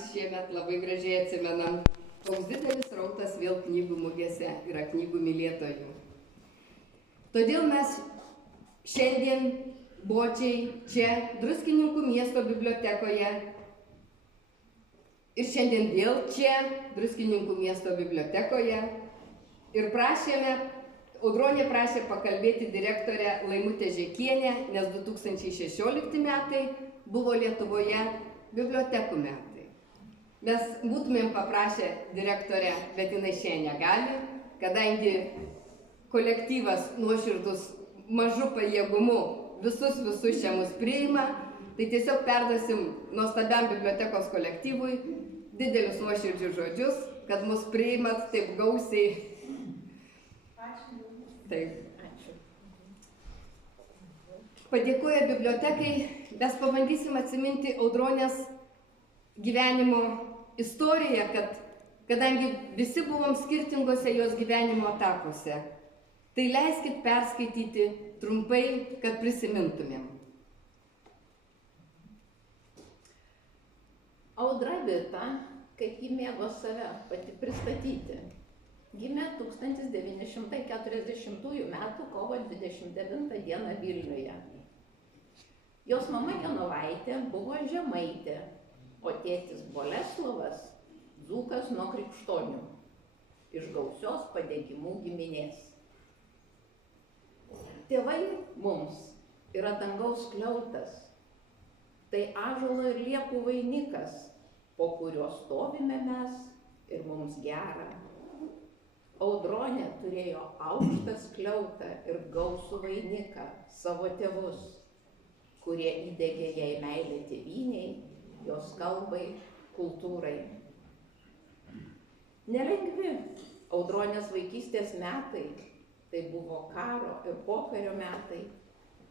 Šiemet labai gražiai atsimenam, koks didelis srautas vėl knygų mugėse yra knygų mylėtojų. Todėl mes šiandien bočiai čia Druskininkų miesto bibliotekoje ir šiandien vėl čia Druskininkų miesto bibliotekoje ir Audronė prašė pakalbėti direktorę Laimutę Žekienę, nes 2016 metai buvo Lietuvoje bibliotekų metai. Mes būtumėm paprašę direktorę, bet jinai šiandien negali, kadangi kolektyvas nuoširdus mažu pajėgumu visus čia mus priima, tai tiesiog perduosim nuostabiam bibliotekos kolektyvui didelius nuoširdžius žodžius, kad mus priimat taip gausiai. Ačiū. Taip. Ačiū. Padėkoję bibliotekai, mes pabandysim atsiminti Audronės gyvenimo istoriją, kadangi visi buvom skirtingose jos gyvenimo etapuose. Tai leiskit perskaityti trumpai, kad prisimintumėm. Audra Vita, kaip ji mėgo save pati pristatyti, gimė 1940 m. kovo 29 d. Vilniuje. Jos mama Jonovaitė buvo žemaitė, o tėtis Boleslovas dzūkas nuo Krikštonių, iš gausios Padegimų giminės. Tėvai mums yra dangaus skliautas, tai ąžuolo ir liepų vainikas, po kurio stovime mes ir mums gera. Audronė turėjo aukštą skliautą ir gausų vainiką, savo tėvus, kurie įdegė jai meilę tėvynei, jos kalbai, kultūrai. Nelengvi Audronės vaikystės metai, tai buvo karo ir pokario metai,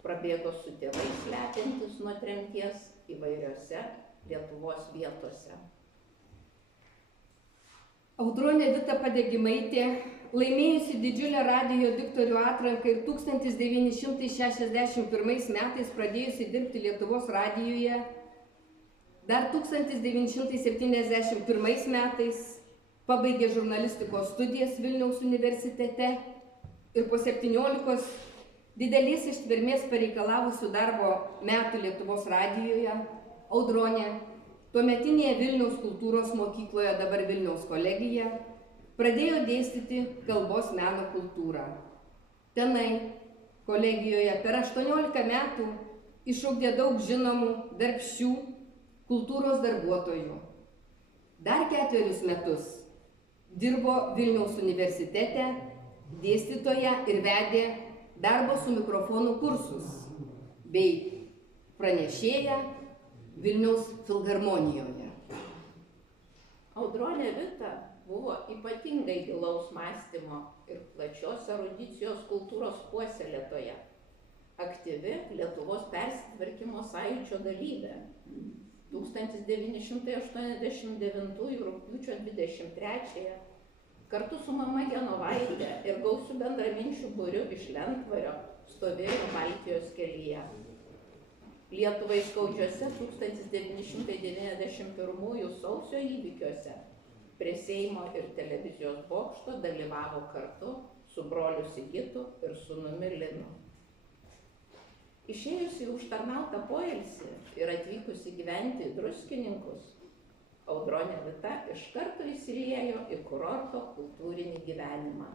prabėgo su tėvais slepiantis nuo tremties įvairiose Lietuvos vietose. Audronė Vita Padegimaitė, laimėjusi didžiulę radijo diktorių atranką ir 1961 metais pradėjusi dirbti Lietuvos radijuje, dar 1971 metais pabaigė žurnalistikos studijas Vilniaus universitete ir po 17 didelės ištvermės pareikalavusių darbo metų Lietuvos radijuje, Audronė tuometinėje Vilniaus kultūros mokykloje, dabar Vilniaus kolegija, pradėjo dėstyti kalbos meno kultūrą. Tenai, kolegijoje, per 18 metų išugdė daug žinomų, darbščių kultūros darbuotojų. Dar 4 metus dirbo Vilniaus universitete, dėstytoja ir vedė darbo su mikrofonu kursus, bei pranešėja Vilniaus filharmonijoje. Audronė Vita buvo ypatingai gilaus mąstymo ir plačios erudicijos kultūros puoselėtoja, aktyvi Lietuvos persitvarkymo sąjūdžio dalyvė. 1989 rugpjūčio 23 kartu su mama Jonovaitė ir gausiu bendraminčių būriu iš Lentvario stovėjo Baltijos kelyje. Lietuvai skaudžiuose 1991 sausio įvykiuose prie Seimo ir televizijos bokšto dalyvavo kartu su broliu Sigitu ir sūnumi Linu. Išėjusi užtarnautą poilsį ir atvykusi gyventi į Druskininkus, Audronė Vita iš karto įsiliejo į kurorto kultūrinį gyvenimą.